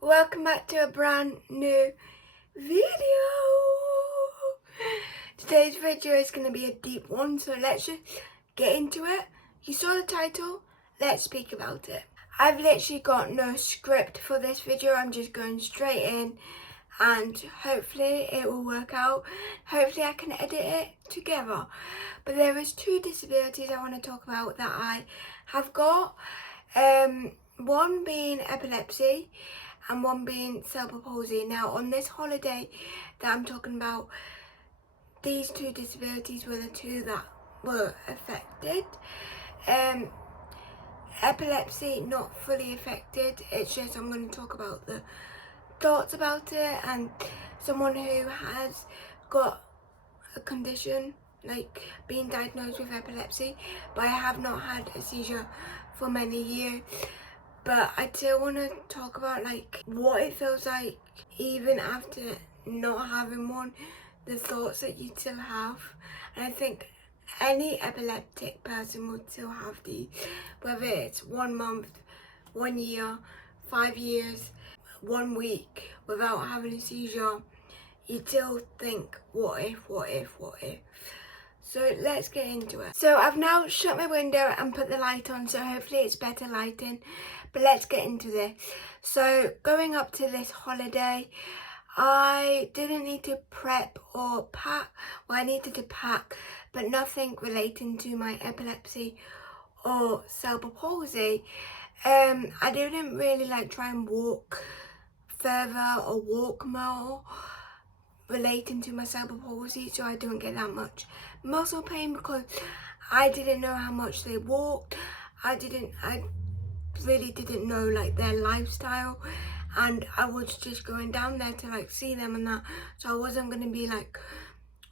Welcome back to a brand new video. Today's video is going to be a deep one, so let's just get into it. You saw the title, let's speak about it. I've literally got no script for this video. I'm just going straight in and hopefully it will work out. Hopefully I can edit it together. But there is two disabilities I want to talk about that I have got. One being epilepsy and one being cerebral palsy. Now on this holiday that I'm talking about, these two disabilities were the two that were affected. Epilepsy not fully affected, it's just I'm going to talk about the thoughts about it, and someone who has got a condition like being diagnosed with epilepsy, but I have not had a seizure for many years. But I still want to talk about like what it feels like even after not having one, the thoughts that you still have. And I think any epileptic person would still have these, whether it's 1 month, 1 year, 5 years, 1 week without having a seizure. You still think, what if? So let's get into it. So I've now shut my window and put the light on, so hopefully it's better lighting. But let's get into this. So going up to this holiday, I didn't need to prep or pack. Well, I needed to pack, but nothing relating to my epilepsy or cerebral palsy. I didn't really like try and walk further or walk more relating to my cerebral palsy, so I don't get that much muscle pain because I didn't know how much they walked. I really didn't know like their lifestyle, and I was just going down there to like see them and that, so I wasn't going to be like,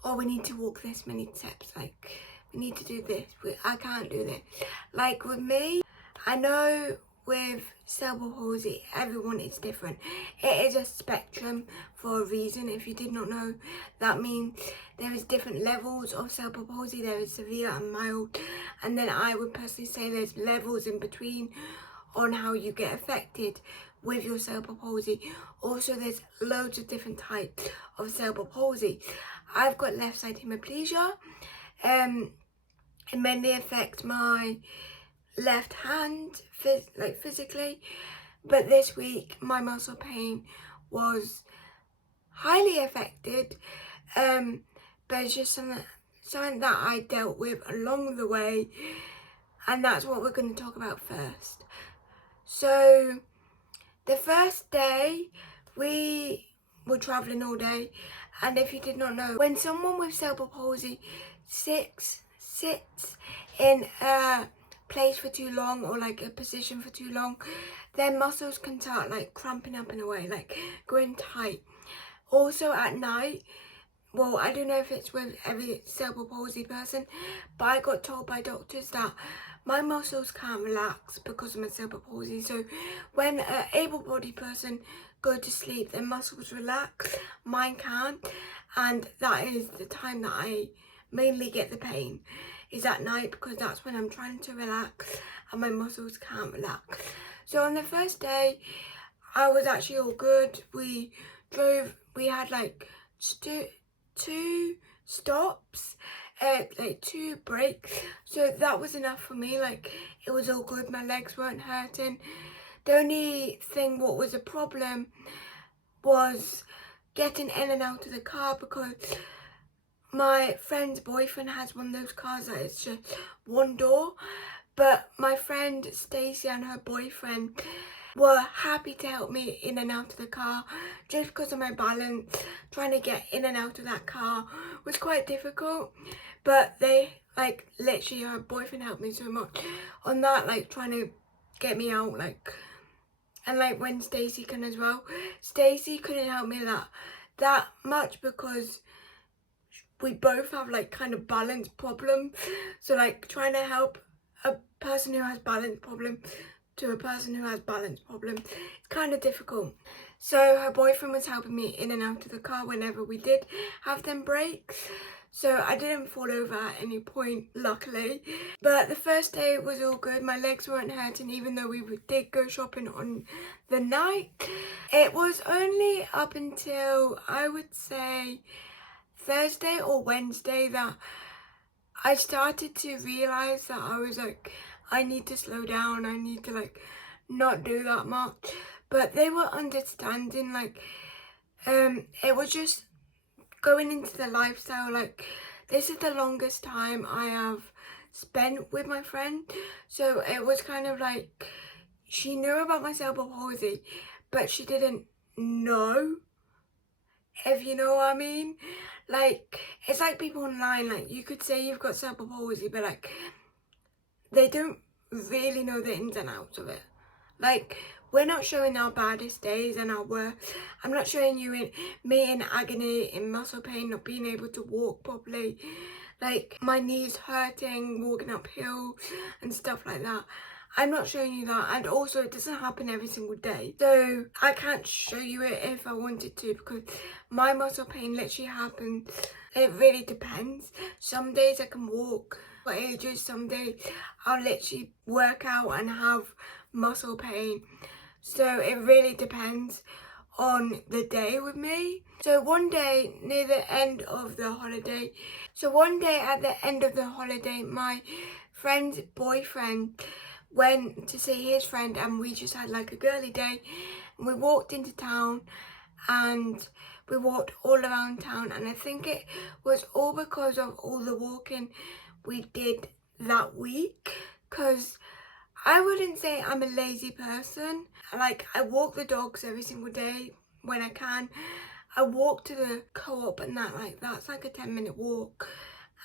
oh, we need to walk this many steps, like we need to do this. I can't do this. Like with me, I know with cerebral palsy everyone is different. It is a spectrum for a reason. If you did not know, that means there is different levels of cerebral palsy. There is severe and mild, and then I would personally say there's levels in between on how you get affected with your cerebral palsy. Also, there's loads of different types of cerebral palsy. I've got left side hemiplegia. It mainly affects my left hand physically, but this week my muscle pain was highly affected, but it's just something that I dealt with along the way, and that's what we're going to talk about first. So the first day we were traveling all day, and if you did not know, when someone with cerebral palsy sits in a place for too long or like a position for too long, their muscles can start like cramping up in a way, like going tight. Also at night, well, I don't know if it's with every cerebral palsy person, but I got told by doctors that my muscles can't relax because of my cerebral palsy. So when an able-bodied person go to sleep, their muscles relax, mine can't, and that is the time that I mainly get the pain, is at night, because that's when I'm trying to relax and my muscles can't relax. So on the first day, I was actually all good. We drove, we had like two stops, like 2 breaks, so that was enough for me. Like it was all good, my legs weren't hurting. The only thing what was a problem was getting in and out of the car, because my friend's boyfriend has one of those cars that it's just one door, but my friend Stacey and her boyfriend were happy to help me in and out of the car. Just because of my balance, trying to get in and out of that car was quite difficult, but they like literally, her boyfriend helped me so much on that, like trying to get me out, like, and like when Stacey can as well. Stacey couldn't help me that much because we both have like kind of balance problem, so like trying to help a person who has balance problem to a person who has balance problem, it's kind of difficult. So her boyfriend was helping me in and out of the car whenever we did have them breaks. so I didn't fall over at any point, luckily. But the first day was all good. My legs weren't hurting even though we did go shopping on the night. It was only up until, I would say, Thursday or Wednesday that I started to realise that I was like, I need to slow down, I need to like not do that much. But they were understanding, like, it was just going into the lifestyle, like, this is the longest time I have spent with my friend. So it was kind of like, she knew about my cerebral palsy, but she didn't know, if you know what I mean. Like, it's like people online, like, you could say you've got cerebral palsy, but like, they don't really know the ins and outs of it. Like, we're not showing our baddest days and our worst. I'm not showing you me in agony, in muscle pain, not being able to walk properly, like my knees hurting, walking uphill and stuff like that. I'm not showing you that, and also it doesn't happen every single day. So I can't show you it if I wanted to, because my muscle pain literally happens. It really depends. Some days I can walk for ages, some days I'll literally work out and have muscle pain. So it really depends on the day with me. So one day near the end of the holiday, at the end of the holiday, my friend's boyfriend went to see his friend, and we just had like a girly day, and we walked into town and we walked all around town, and I think it was all because of all the walking we did that week, because I wouldn't say I'm a lazy person. Like, I walk the dogs every single day when I can. I walk to the co-op and that's like a 10-minute walk,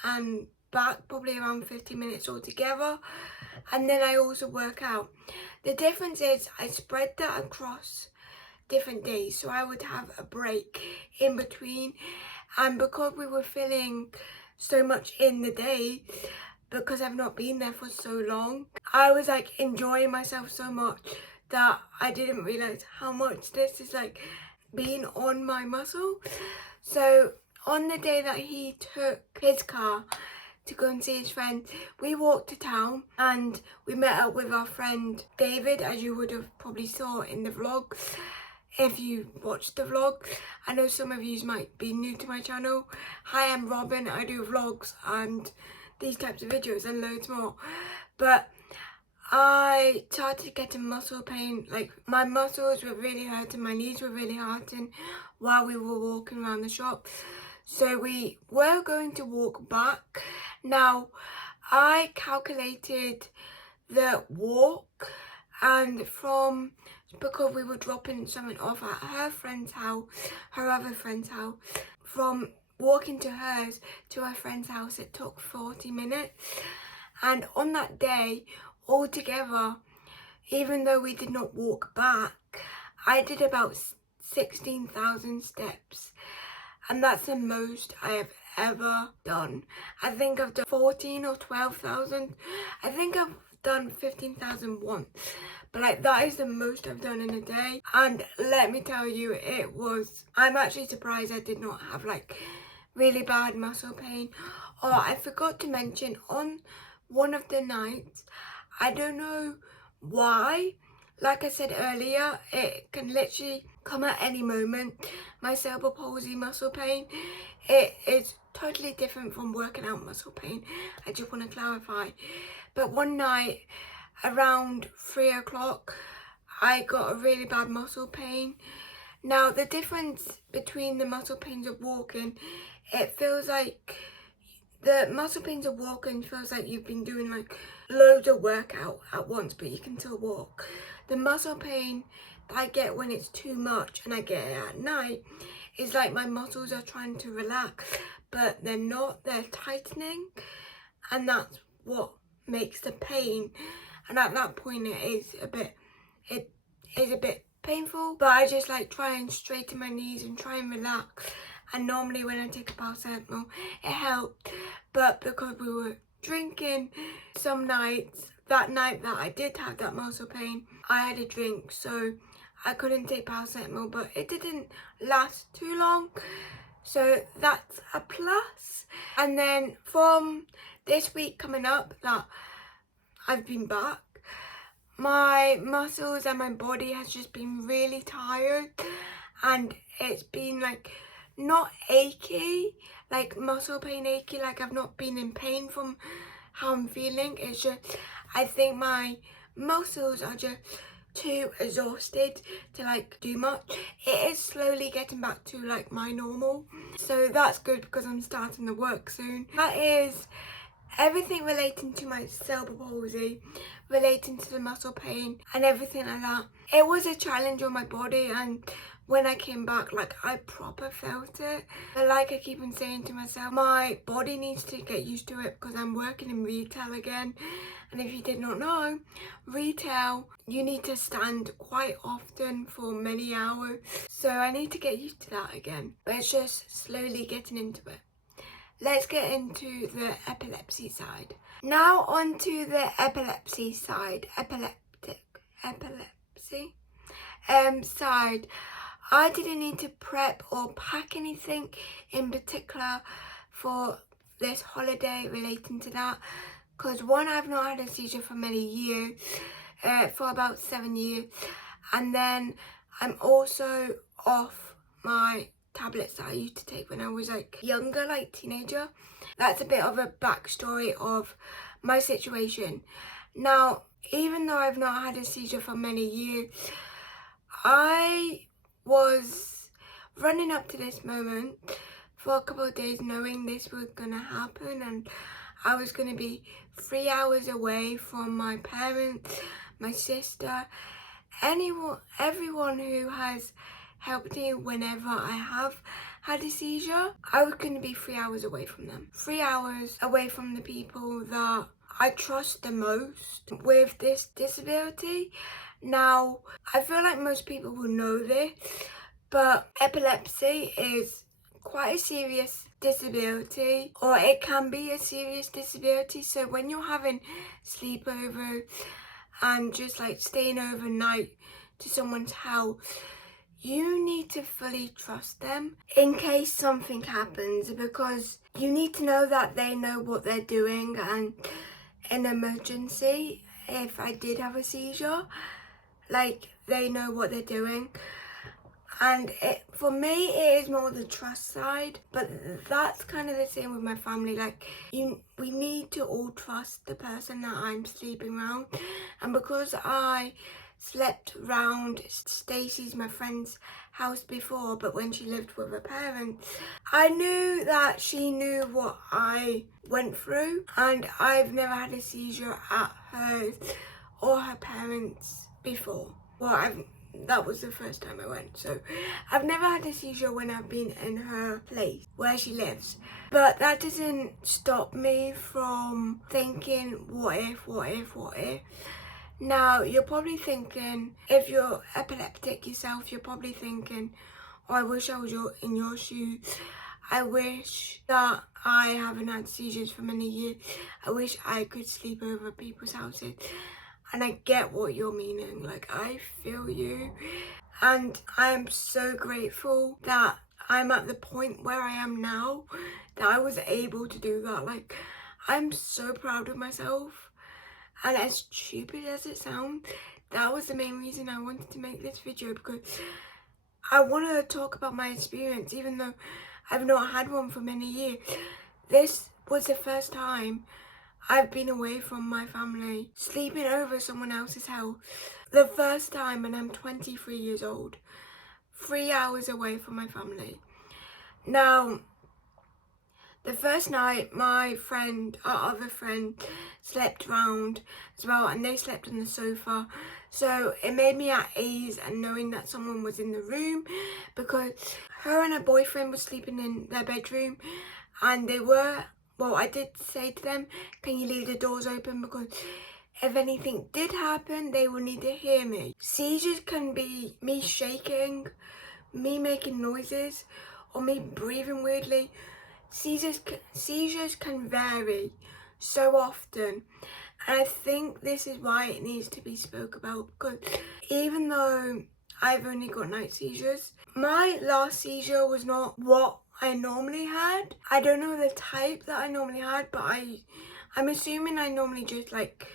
and back probably around 50 minutes altogether. And then I also work out. The difference is I spread that across different days, so I would have a break in between. And because we were filling so much in the day, because I've not been there for so long, I was like enjoying myself so much that I didn't realize how much this is like being on my muscle. So on the day that he took his car to go and see his friend, we walked to town and we met up with our friend David, as you would have probably saw in the vlog if you watched the vlog. I know some of you might be new to my channel. Hi, I'm Robin. I do vlogs and these types of videos and loads more. But I started getting muscle pain, like my muscles were really hurting, my knees were really hurting while we were walking around the shop. So we were going to walk back. Now, I calculated the walk, and because we were dropping something off at her friend's house, her other friend's house, from walking to hers to her friend's house, it took 40 minutes. And on that day, altogether, even though we did not walk back, I did about 16,000 steps, and that's the most I have ever done. I think I've done 14 or 12,000. I think I've done 15,000 once, but like that is the most I've done in a day. And let me tell you, I'm actually surprised I did not have like really bad muscle pain. Oh, I forgot to mention, on one of the nights, I don't know why, like I said earlier, it can literally come at any moment. My cerebral palsy muscle pain, it is totally different from working out muscle pain. I just want to clarify. But one night around 3 o'clock, I got a really bad muscle pain. Now, the difference between the muscle pains of walking, it feels like the muscle pains of walking feels like you've been doing like loads of workout at once, but you can still walk. The muscle pain that I get when it's too much, and I get it at night, is like my muscles are trying to relax, but they're not, they're tightening, and that's what makes the pain. And at that point it is a bit painful, but I just like try and straighten my knees and try and relax. And normally when I take a paracetamol, it helped. But because we were drinking some nights, that night that I did have that muscle pain, I had a drink, so I couldn't take paracetamol, but it didn't last too long. so that's a plus. And then from this week coming up that I've been back, my muscles and my body has just been really tired, and it's been like not achy, like muscle pain achy, like I've not been in pain from how I'm feeling. It's just I think my muscles are just too exhausted to like do much. It is slowly getting back to like my normal, so that's good because I'm starting the work soon. That is everything relating to my cerebral palsy, relating to the muscle pain and everything like that. It was a challenge on my body, and when I came back, like I proper felt it. But like I keep on saying to myself, my body needs to get used to it because I'm working in retail again. And if you did not know, retail, you need to stand quite often for many hours. So I need to get used to that again. But it's just slowly getting into it. Let's get into the epilepsy side. Now onto the epilepsy side. Epilepsy side. I didn't need to prep or pack anything in particular for this holiday relating to that, because one, I've not had a seizure for many years, for about 7 years, and then I'm also off my tablets that I used to take when I was like younger, like teenager. That's a bit of a backstory of my situation. Now, even though I've not had a seizure for many years, I was running up to this moment for a couple of days knowing this was gonna happen, and I was gonna be 3 hours away from my parents, my sister, everyone who has helped me whenever I have had a seizure. I was going to be 3 hours away from them. 3 hours away from the people that I trust the most with this disability. Now, I feel like most people will know this, but epilepsy is quite a serious disability, or it can be a serious disability. So when you're having sleepovers and just like staying overnight to someone's house, you need to fully trust them in case something happens, because you need to know that they know what they're doing, and in emergency, if I did have a seizure, like they know what they're doing. And for me, it is more the trust side, but that's kind of the same with my family. Like we need to all trust the person that I'm sleeping around. And because I slept round Stacey's, my friend's house before, but when she lived with her parents, I knew that she knew what I went through, and I've never had a seizure at hers or her parents before. Well, that was the first time I went, so I've never had a seizure when I've been in her place where she lives. But that doesn't stop me from thinking, what if? Now, you're probably thinking, if you're epileptic yourself, you're probably thinking, oh, I wish I was in your shoes. I wish that I haven't had seizures for many years. I wish I could sleep over people's houses. And I get what you're meaning, like I feel you. And I am so grateful that I'm at the point where I am now, that I was able to do that. Like, I'm so proud of myself. And as stupid as it sounds, that was the main reason I wanted to make this video, because I want to talk about my experience, even though I've not had one for many years. This was the first time I've been away from my family, sleeping over someone else's house. The first time, and I'm 23 years old. 3 hours away from my family. Now, the first night, my friend, our other friend, slept round as well, and they slept on the sofa. So it made me at ease, and knowing that someone was in the room, because her and her boyfriend were sleeping in their bedroom, and they were, well, I did say to them, can you leave the doors open, because if anything did happen, they will need to hear me. Seizures can be me shaking, me making noises, or me breathing weirdly. Seizures can vary so often, and I think this is why it needs to be spoke about, because even though I've only got night seizures, my last seizure was not what I normally had. I don't know the type that I normally had, but I'm assuming I normally just like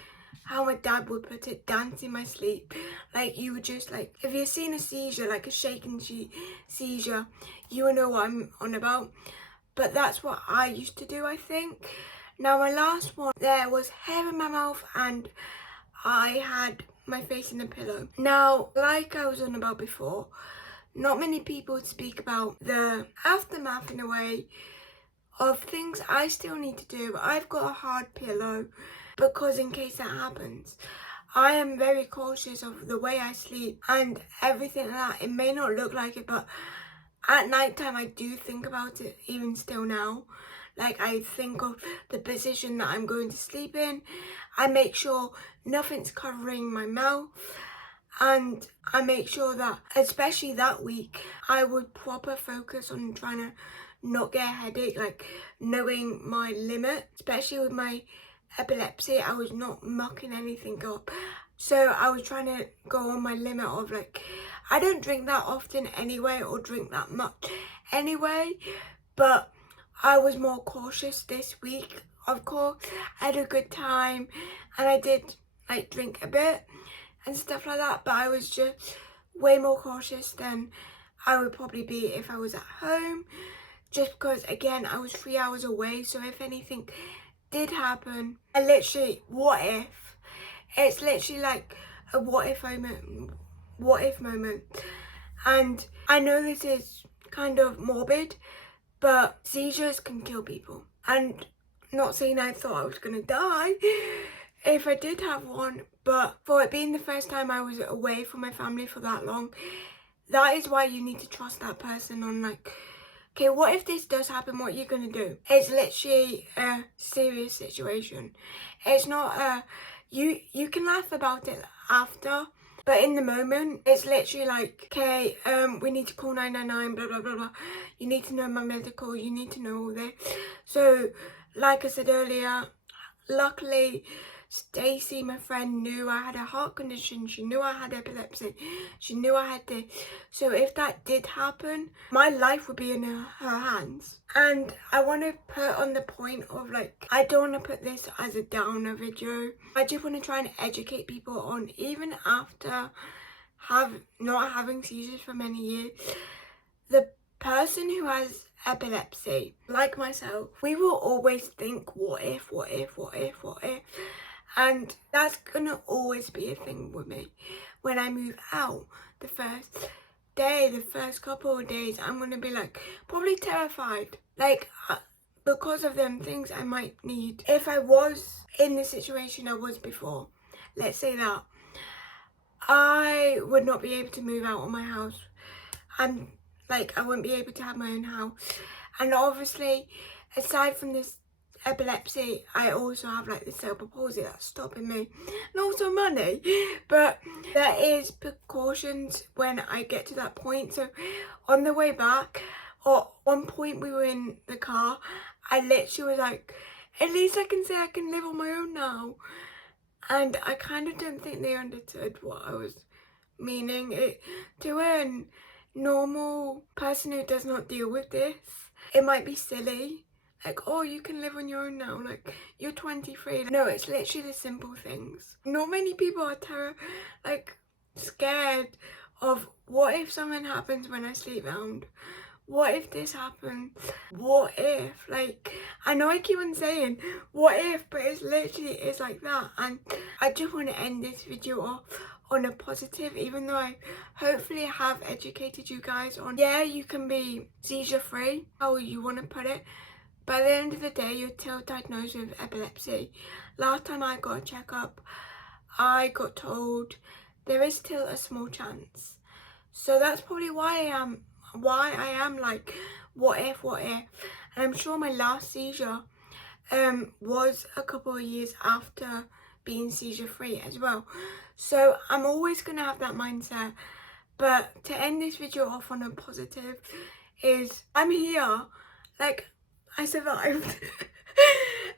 how my dad would put it, dance in my sleep. Like you would just like, if you've seen a seizure, like a shaking seizure, you will know what I'm on about. But that's what I used to do, I think. Now my last one, there was hair in my mouth and I had my face in a pillow. Now, like I was on about before, not many people speak about the aftermath in a way of things I still need to do. I've got a hard pillow because in case that happens, I am very cautious of the way I sleep and everything like that. It may not look like it, but at night time I do think about it even still now. Like I think of the position that I'm going to sleep in. I make sure nothing's covering my mouth. And I make sure that, especially that week, I would proper focus on trying to not get a headache, like knowing my limit, especially with my epilepsy. I was not mucking anything up. So I was trying to go on my limit of like, I don't drink that often anyway, or drink that much anyway, but I was more cautious this week. Of course, I had a good time and I did like drink a bit and stuff like that, but I was just way more cautious than I would probably be if I was at home, just because again I was 3 hours away. So if anything did happen, I literally, what if, it's literally like a what if moment. And I know this is kind of morbid, but seizures can kill people. And not saying I thought I was gonna die if I did have one, but for it being the first time I was away from my family for that long, that is why you need to trust that person on like, okay, what if this does happen, what are you gonna do? It's literally a serious situation. It's not you can laugh about it after, but in the moment, it's literally like, okay, we need to call 999, blah, blah, blah, blah. You need to know my medical, you need to know all this. So, like I said earlier, luckily, Stacey, my friend, knew I had a heart condition. She knew I had epilepsy. She knew I had this. So if that did happen, my life would be in her hands. And I want to put on the point of like, I don't want to put this as a downer video. I just want to try and educate people on, even after not having seizures for many years, the person who has epilepsy, like myself, we will always think, what if? And that's gonna always be a thing with me. When I move out, the first day, the first couple of days, I'm gonna be like, probably terrified. Like, because of them things I might need. If I was in the situation I was before, let's say that, I would not be able to move out of my house. And like, I wouldn't be able to have my own house. And obviously, aside from this epilepsy, I also have like the cerebral palsy that's stopping me, and also money. But there is precautions when I get to that point. So on the way back, or one point we were in the car, I literally was like, at least I can say I can live on my own now. And I kind of don't think they understood what I was meaning. It to a normal person who does not deal with this, it might be silly. Like, oh, you can live on your own now, like, you're 23. No, it's literally the simple things. Not many people are scared of what if something happens when I sleep round? What if this happens? What if? Like, I know I keep on saying, what if? But it's literally, it's like that. And I just want to end this video off on a positive, even though I hopefully have educated you guys on, yeah, you can be seizure free, how you want to put it. By the end of the day, you're still diagnosed with epilepsy. Last time I got a checkup, I got told there is still a small chance. So that's probably why I am like, what if? And I'm sure my last seizure was a couple of years after being seizure free as well. So I'm always gonna have that mindset. But to end this video off on a positive is, I'm here, like, I survived.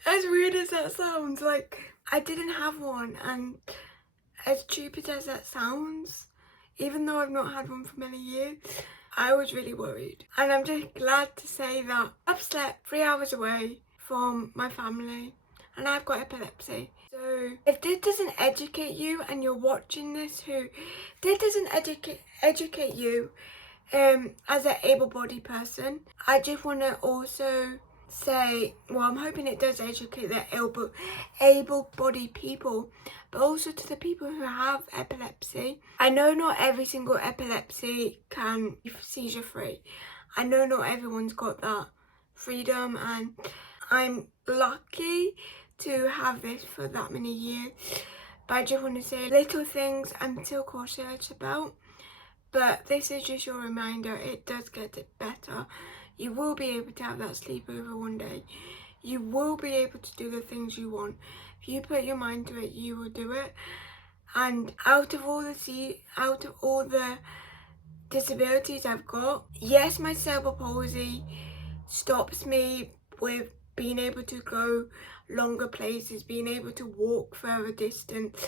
As weird as that sounds, like, I didn't have one, and as stupid as that sounds, even though I've not had one for many years, I was really worried. And I'm just glad to say that I've slept 3 hours away from my family and I've got epilepsy. So if this doesn't educate you and you're watching this this doesn't educate you as an able-bodied person, I just want to also say, well, I'm hoping it does educate the able-bodied people, but also to the people who have epilepsy. I know not every single epilepsy can be seizure free. I know not everyone's got that freedom, and I'm lucky to have this for that many years. But I just want to say little things I'm still cautious about. But this is just your reminder, it does get it better. You will be able to have that sleepover one day. You will be able to do the things you want. If you put your mind to it, you will do it. And out of all the disabilities I've got, yes, my cerebral palsy stops me with being able to go longer places, being able to walk further distance,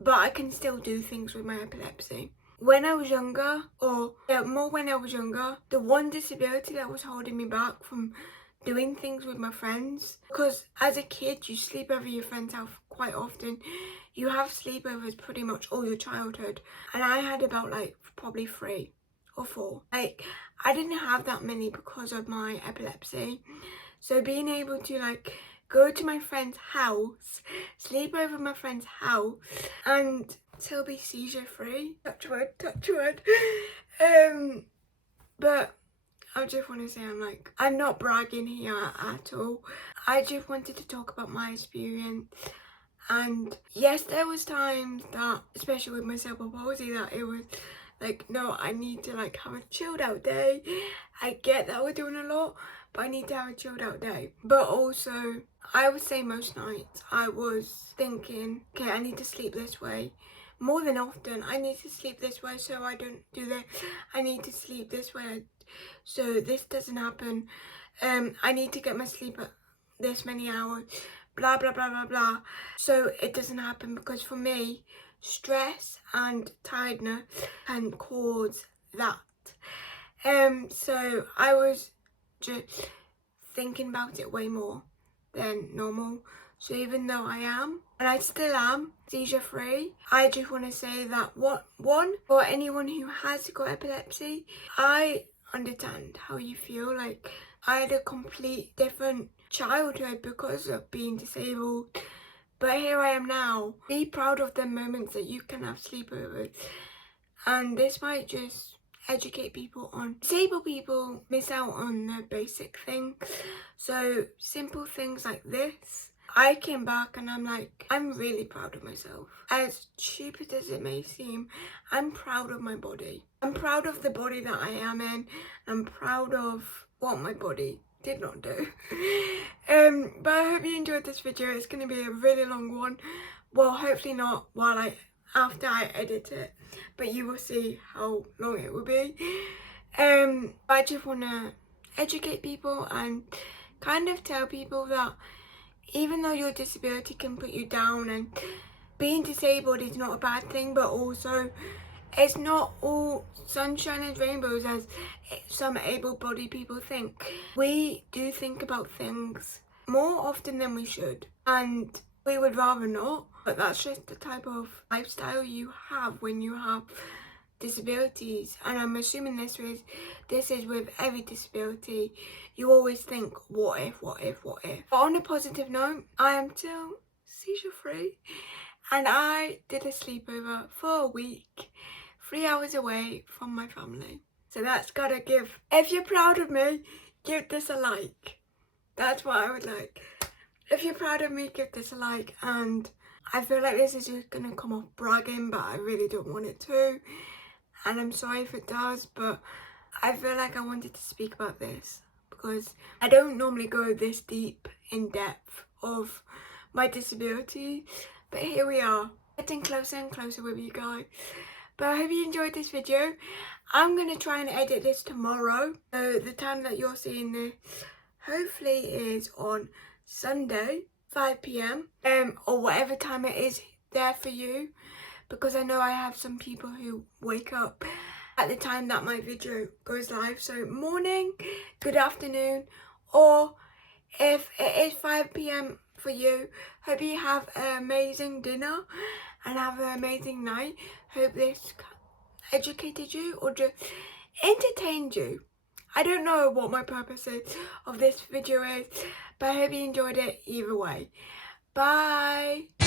but I can still do things with my epilepsy. When I was younger, when I was younger, the one disability that was holding me back from doing things with my friends, because as a kid you sleep over your friend's house quite often. You have sleepovers pretty much all your childhood, and I had about probably 3 or 4. I didn't have that many because of my epilepsy. So being able to go to my friend's house, sleep over my friend's house, and still be seizure free. Touch wood, touch wood. But I just want to say I'm not bragging here at all. I just wanted to talk about my experience. And yes, there was times that, especially with my cerebral palsy, that it was no, I need to have a chilled out day. I get that we're doing a lot, but I need to have a chilled out day. But also, I would say most nights I was thinking, okay, I need to sleep this way. More than often, I need to sleep this way so I don't do that. I need to sleep this way so this doesn't happen. I need to get my sleep at this many hours. Blah, blah, blah, blah, blah. So it doesn't happen, because for me, stress and tiredness can cause that. So I was just thinking about it way more than normal. So even though I am, and I still am, seizure free, I just want to say that for anyone who has got epilepsy, I understand how you feel. I had a complete different childhood because of being disabled, but here I am now. Be proud of the moments that you can have sleepovers, and this might just educate people on disabled people miss out on the basic things. So simple things like this, I came back and I'm really proud of myself. As stupid as it may seem, I'm proud of my body. I'm proud of the body that I am in. I'm proud of what my body did not do. But I hope you enjoyed this video. It's going to be a really long one. Well, hopefully not after I edit it, but you will see how long it will be. I just want to educate people and kind of tell people that even though your disability can put you down, and being disabled is not a bad thing, but also it's not all sunshine and rainbows as some able-bodied people think. We do think about things more often than we should, and we would rather not, but that's just the type of lifestyle you have when you have disabilities. And I'm assuming this is with every disability. You always think, what if? But on a positive note, I am still seizure free, and I did a sleepover for a week, 3 hours away from my family. So that's gotta give. If you're proud of me, give this a like. That's what I would like. If you're proud of me, give this a like. And I feel like this is just gonna come off bragging, but I really don't want it to. And I'm sorry if it does, but I feel like I wanted to speak about this because I don't normally go this deep in depth of my disability, but here we are, getting closer and closer with you guys. But I hope you enjoyed this video. I'm going to try and edit this tomorrow, so the time that you're seeing this hopefully is on Sunday, 5 p.m, or whatever time it is there for you, because I know I have some people who wake up at the time that my video goes live. So morning, good afternoon, or if it is 5 p.m. for you, hope you have an amazing dinner and have an amazing night. Hope this educated you or just entertained you. I don't know what my purpose is of this video is, but I hope you enjoyed it either way. Bye!